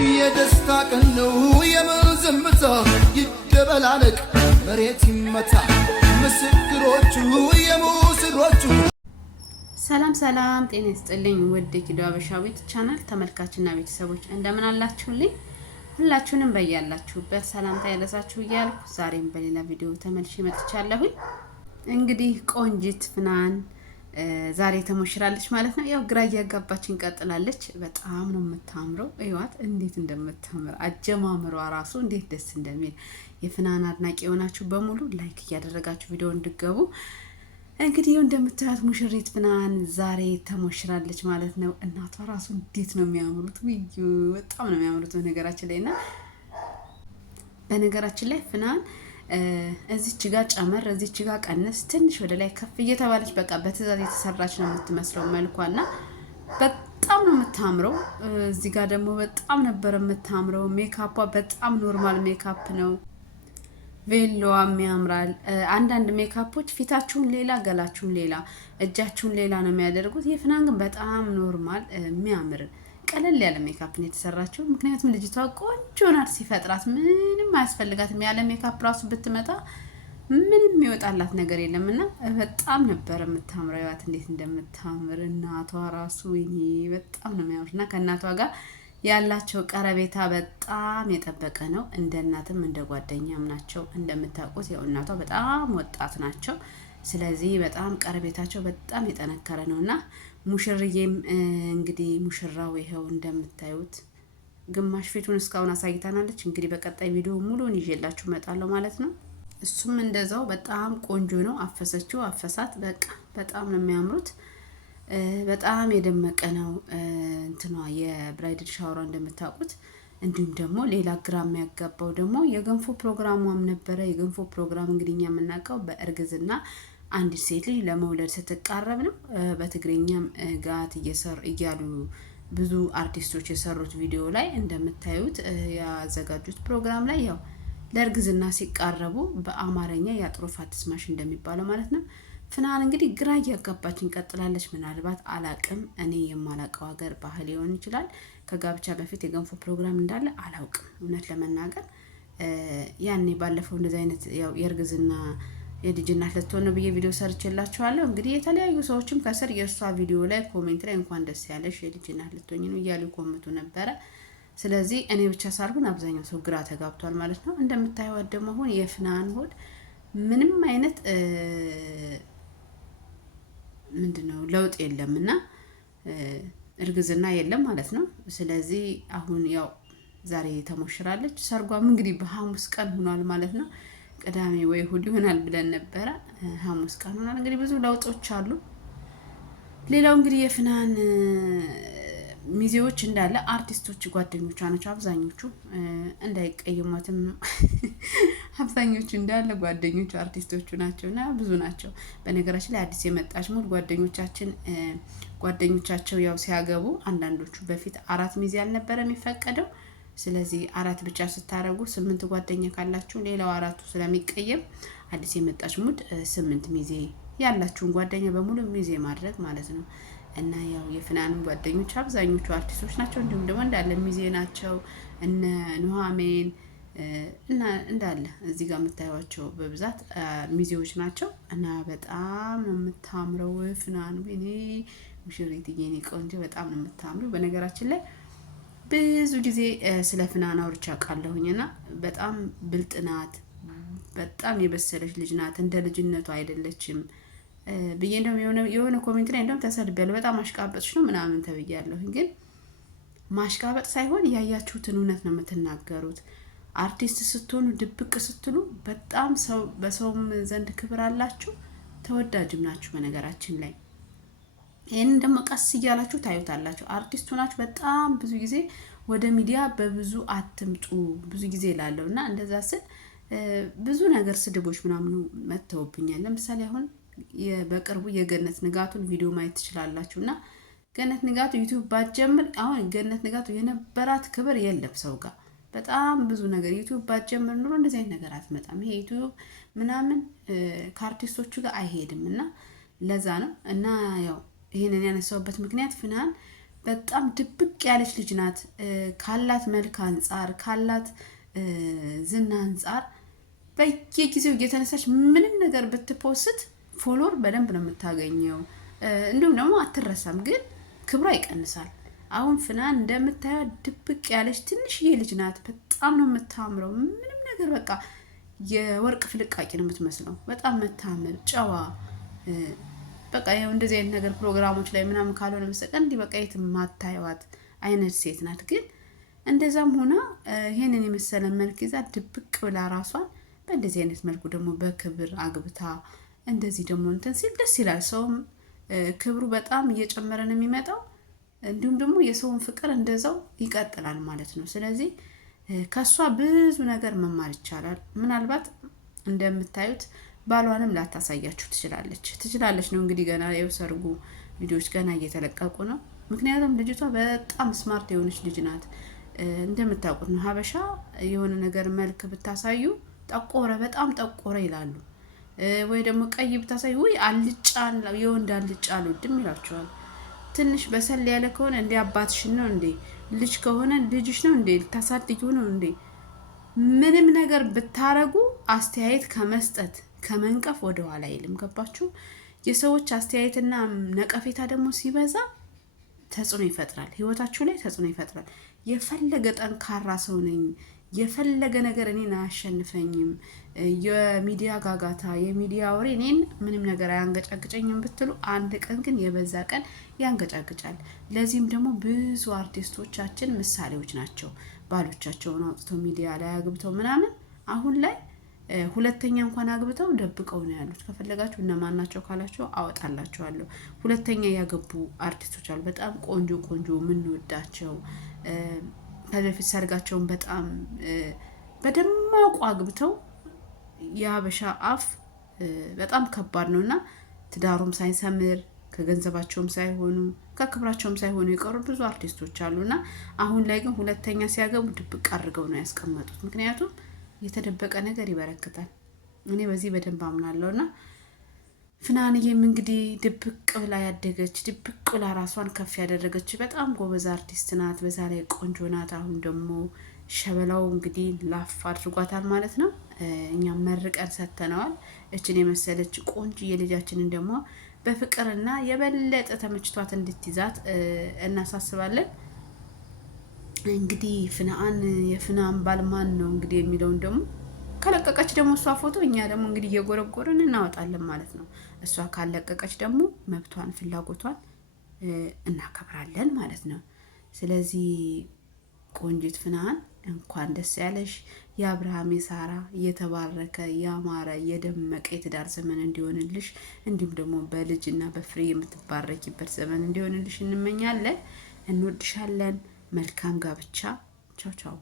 የደስታ ቀን ነው የምዝምታ ይደበላለቅ መሬት ይመታ ምስክሮቹ የሙስሮቹ። ሰላም ሰላም፣ ጤና ይስጥልኝ ውድ ኪዶ አበሻዊት ቻናል ተመልካችና ቤተሰቦች እንደምን አላችሁልኝ? ሁላችሁንም በያላችሁበት ሰላምታ ያለሳችሁ እያልኩ ዛሬም በሌላ ቪዲዮ ተመልሼ መጥቻለሁኝ። እንግዲህ ቆንጂት ፍናን ዛሬ ተሞሽራለች ማለት ነው። ያው ግራ እያጋባችን ቀጥላለች። በጣም ነው የምታምረው። እዩዋት እንዴት እንደምታምር አጀማምሯ ራሱ እንዴት ደስ እንደሚል። የፍናን አድናቂ የሆናችሁ በሙሉ ላይክ እያደረጋችሁ ቪዲዮ እንድገቡ። እንግዲህ እንደምታዩት ሙሽሪት ፍናን ዛሬ ተሞሽራለች ማለት ነው። እናቷ ራሱ እንዴት ነው የሚያምሩት! በጣም ነው የሚያምሩት በነገራችን ላይ እና በነገራችን ላይ ፍናን እዚች ጋር ጨመር እዚች ጋር ቀንስ ትንሽ ወደ ላይ ከፍ እየተባለች በቃ በትዕዛዝ የተሰራች ነው የምትመስለው መልኳና በጣም ነው የምታምረው። እዚህ ጋር ደግሞ በጣም ነበር የምታምረው። ሜካፓ በጣም ኖርማል ሜካፕ ነው። ቬሎዋም ያምራል። አንዳንድ ሜካፖች ፊታችሁን ሌላ ገላችሁን ሌላ እጃችሁን ሌላ ነው የሚያደርጉት። የፍናን ግን በጣም ኖርማል የሚያምር ቀለል ያለ ሜካፕ ነው የተሰራችው። ምክንያቱም ልጅቷ ቆንጆ ናት ሲፈጥራት ምንም አያስፈልጋትም። ያለ ሜካፕ ራሱ ብትመጣ ምንም የሚወጣላት ነገር የለምና በጣም ነበር የምታምረው። ያት እንዴት እንደምታምር እናቷ ራሱ ወይኔ በጣም ነው የሚያምርና ከእናቷ ጋር ያላቸው ቀረቤታ በጣም የጠበቀ ነው። እንደ እናትም እንደ ጓደኛም ናቸው። እንደምታውቁት ያው እናቷ በጣም ወጣት ናቸው። ስለዚህ በጣም ቀረቤታቸው በጣም የጠነከረ ነውና ሙሽርዬም እንግዲህ ሙሽራው ይሄው እንደምታዩት ግማሽ ፊቱን እስካሁን አሳይታናለች። እንግዲህ በቀጣይ ቪዲዮ ሙሉን ይዤላችሁ እመጣለሁ ማለት ነው። እሱም እንደዛው በጣም ቆንጆ ነው። አፈሰችው አፈሳት በቃ በጣም ነው የሚያምሩት። በጣም የደመቀ ነው እንትኗ የብራይድል ሻወሯ እንደምታውቁት። እንዲሁም ደግሞ ሌላ ግራ የሚያጋባው ደግሞ የገንፎ ፕሮግራሟም ነበረ። የገንፎ ፕሮግራም እንግዲህ እኛ የምናውቀው በእርግዝና አንዲት ሴት ልጅ ለመውለድ ስትቃረብ ነው። በትግርኛም ጋት እያሉ ብዙ አርቲስቶች የሰሩት ቪዲዮ ላይ እንደምታዩት ያዘጋጁት ፕሮግራም ላይ ያው ለእርግዝና ሲቃረቡ በአማርኛ ያጥሮፋት ትስማሽ እንደሚባለው ማለት ነው። ፍናን እንግዲህ ግራ እያጋባችን ቀጥላለች። ምናልባት አላቅም፣ እኔ የማላቀው ሀገር ባህል ሊሆን ይችላል። ከጋብቻ በፊት የገንፎ ፕሮግራም እንዳለ አላውቅም እውነት ለመናገር። ያኔ ባለፈው እንደዚህ አይነት ያው የእርግዝና የልጅ እናት ልትሆን ነው ብዬ ቪዲዮ ሰርችላችኋለሁ። እንግዲህ የተለያዩ ሰዎችም ከስር የእሷ ቪዲዮ ላይ ኮሜንት ላይ እንኳን ደስ ያለሽ የልጅ እናት ልትሆኝ ነው እያሉ ኮመንቱ ነበረ። ስለዚህ እኔ ብቻ ሳልሆን አብዛኛው ሰው ግራ ተጋብቷል ማለት ነው። እንደምታዩት ደግሞ አሁን የፍናን ሆድ ምንም አይነት ምንድነው ለውጥ የለምና እርግዝና የለም ማለት ነው። ስለዚህ አሁን ያው ዛሬ ተሞሽራለች። ሰርጓም እንግዲህ በሐሙስ ቀን ሆኗል ማለት ነው። ቅዳሜ ወይ እሑድ ይሆናል ብለን ነበረ። ሐሙስ ቀን ሆኗል። እንግዲህ ብዙ ለውጦች አሉ። ሌላው እንግዲህ የፍናን ሚዜዎች እንዳለ አርቲስቶች ጓደኞቿ ናቸው አብዛኞቹ። እንዳይቀየሟትም አብዛኞቹ እንዳለ ጓደኞቹ አርቲስቶቹ ናቸውና ብዙ ናቸው። በነገራችን ላይ አዲስ የመጣች ሙሉ ጓደኞቻቸው ያው ሲያገቡ አንዳንዶቹ በፊት 4 ሚዜ አልነበረ የሚፈቀደው። ስለዚህ 4 ብቻ ስታረጉ 8 ጓደኛ ካላችሁ ሌላው 4ቱ ስለሚቀየም አዲስ የመጣች ሙድ 8 ሚዜ ያላችሁን ጓደኛ በሙሉ ሚዜ ማድረግ ማለት ነው። እና ያው የፍናንም ጓደኞች አብዛኞቹ አርቲስቶች ናቸው። እንዲሁም ደግሞ እንዳለ ሚዜ ናቸው እነ ኑሃሜን እና እንዳለ እዚህ ጋር የምታዩቸው በብዛት ሚዜዎች ናቸው። እና በጣም ነው የምታምረው ፍናን። ወይኔ ሙሽሪት የኔ ቆንጆ በጣም ነው የምታምረው። በነገራችን ላይ ብዙ ጊዜ ስለ ፍናን አውርቻ ቃለሁኝና በጣም ብልጥ ናት። በጣም የበሰለች ልጅ ናት። እንደ ልጅነቷ አይደለችም ብዬ እንደውም የሆነ ኮሜንት ላይ እንደውም ተሰድቤያለሁ። በጣም አሽቃበጥሽ ነው ምናምን ተብያለሁ። ግን ማሽቃበጥ ሳይሆን ያያችሁትን እውነት ነው የምትናገሩት። አርቲስት ስትሆኑ ድብቅ ስትሉ በጣም ሰው በሰውም ዘንድ ክብር አላችሁ፣ ተወዳጅም ናችሁ። በነገራችን ላይ ይሄንን ደግሞ ቀስ እያላችሁ ታዩታላችሁ። አርቲስቱ ናችሁ በጣም ብዙ ጊዜ ወደ ሚዲያ በብዙ አትምጡ ብዙ ጊዜ ላለውና እንደዛ ስል ብዙ ነገር ስድቦች ምናምን መተውብኛል። ለምሳሌ አሁን በቅርቡ የገነት ንጋቱን ቪዲዮ ማየት ትችላላችሁና ገነት ንጋቱ ዩቲዩብ ባትጀምር አሁን ገነት ንጋቱ የነበራት ክብር የለም ሰው ጋር በጣም ብዙ ነገር ዩቲዩብ ባትጀምር ኑሮ እንደዚህ አይነት ነገር አትመጣም። ይሄ ዩቲዩብ ምናምን ከአርቲስቶቹ ጋር አይሄድምና ለዛ ነው። እና ያው ይሄንን ያነሳውበት ምክንያት ፍናን በጣም ድብቅ ያለች ልጅ ናት። ካላት መልክ አንጻር ካላት ዝና አንጻር በየጊዜው እየተነሳች ምንም ነገር ብትፖስት ፎሎወር በደንብ ነው የምታገኘው። እንዲሁም ደግሞ አትረሳም፣ ግን ክብሯ ይቀንሳል። አሁን ፍናን እንደምታየው ድብቅ ያለች ትንሽዬ ልጅ ናት። በጣም ነው የምታምረው። ምንም ነገር በቃ የወርቅ ፍልቃቂ ነው የምትመስለው። በጣም መታምር ጨዋ፣ በቃ ያው እንደዚህ አይነት ነገር ፕሮግራሞች ላይ ምናምን ካልሆነ በስተቀር እንዲህ በቃ የትም ማታየዋት አይነት ሴት ናት። ግን እንደዛም ሆና ይሄንን የመሰለ መልክ ይዛ ድብቅ ብላ ራሷን በእንደዚህ አይነት መልኩ ደግሞ በክብር አግብታ እንደዚህ ደግሞ እንትን ሲል ደስ ይላል። ሰውም ክብሩ በጣም እየጨመረ ነው የሚመጣው። እንዲሁም ደግሞ የሰውን ፍቅር እንደዛው ይቀጥላል ማለት ነው። ስለዚህ ከሷ ብዙ ነገር መማር ይቻላል። ምናልባት እንደምታዩት ባሏንም ላታሳያችሁ ትችላለች ነው እንግዲህ ገና የሰርጉ ቪዲዮዎች ገና እየተለቀቁ ነው። ምክንያቱም ልጅቷ በጣም ስማርት የሆነች ልጅ ናት። እንደምታውቁት ነው ሀበሻ የሆነ ነገር መልክ ብታሳዩ ጠቆረ፣ በጣም ጠቆረ ይላሉ። ወይ ደግሞ ቀይ ብታሳዩ ወይ አልጫ፣ የወንድ አልጫ አልወድም ይላቸዋል። ትንሽ በሰል ያለ ከሆነ እንደ አባትሽን ነው እንዴ፣ ልጅ ከሆነ ልጅሽ ነው እንዴ፣ ልታሳድጊው ነው እንዴ። ምንም ነገር ብታረጉ አስተያየት ከመስጠት ከመንቀፍ ወደ ኋላ አይልም። ገባችሁ? የሰዎች አስተያየትና ነቀፌታ ደግሞ ሲበዛ ተጽዕኖ ይፈጥራል፣ ህይወታችሁ ላይ ተጽዕኖ ይፈጥራል። የፈለገ ጠንካራ ሰው ነኝ፣ የፈለገ ነገር እኔን አያሸንፈኝም፣ የሚዲያ ጋጋታ የሚዲያ ወሬ እኔን ምንም ነገር አያንገጫግጨኝም ብትሉ አንድ ቀን ግን የበዛ ቀን ያንገጫግጫል። ለዚህም ደግሞ ብዙ አርቲስቶቻችን ምሳሌዎች ናቸው። ባሎቻቸውን አውጥተው ሚዲያ ላይ አግብተው ምናምን አሁን ላይ ሁለተኛ እንኳን አግብተው ደብቀው ነው ያሉት። ከፈለጋችሁ እነማን ናቸው ካላችሁ አወጣላችኋለሁ። ሁለተኛ ያገቡ አርቲስቶች አሉ፣ በጣም ቆንጆ ቆንጆ የምንወዳቸው። ከዚህ በፊት ሰርጋቸውን በጣም በደማቁ አግብተው የሀበሻ አፍ በጣም ከባድ ነውና ትዳሩም ሳይሰምር ከገንዘባቸውም ሳይሆኑ ከክብራቸውም ሳይሆኑ የቀሩ ብዙ አርቲስቶች አሉና አሁን ላይ ግን ሁለተኛ ሲያገቡ ድብቅ አድርገው ነው ያስቀመጡት። ምክንያቱም የተደበቀ ነገር ይበረክታል። እኔ በዚህ በደንብ አምናለሁና ፍናንዬም እንግዲህ ድብቅ ብላ ያደገች ድብቅ ብላ ራሷን ከፍ ያደረገች በጣም ጎበዝ አርቲስት ናት። በዛ ላይ ቆንጆ ናት። አሁን ደግሞ ሸበላው እንግዲህ ላፍ አድርጓታል ማለት ነው። እኛም መርቀን ሰተነዋል። እችን የመሰለች ቆንጆ የልጃችንን ደግሞ በፍቅርና የበለጠ ተመችቷት እንድትይዛት እናሳስባለን። እንግዲህ ፍናን የፍናን ባልማን ነው እንግዲህ የሚለውን ደግሞ ከለቀቀች ደግሞ እሷ ፎቶ እኛ ደግሞ እንግዲህ እየጎረጎረን እናወጣለን ማለት ነው። እሷ ካለቀቀች ደግሞ መብቷን ፍላጎቷን እናከብራለን ማለት ነው። ስለዚህ ቆንጂት ፍናን እንኳን ደስ ያለሽ። የአብርሃም የሳራ የተባረከ ያማረ የደመቀ የትዳር ዘመን እንዲሆንልሽ እንዲሁም ደግሞ በልጅና በፍሬ የምትባረኪበት ዘመን እንዲሆንልሽ እንመኛለን። እንወድሻለን። መልካም ጋብቻ። ቻው ቻው።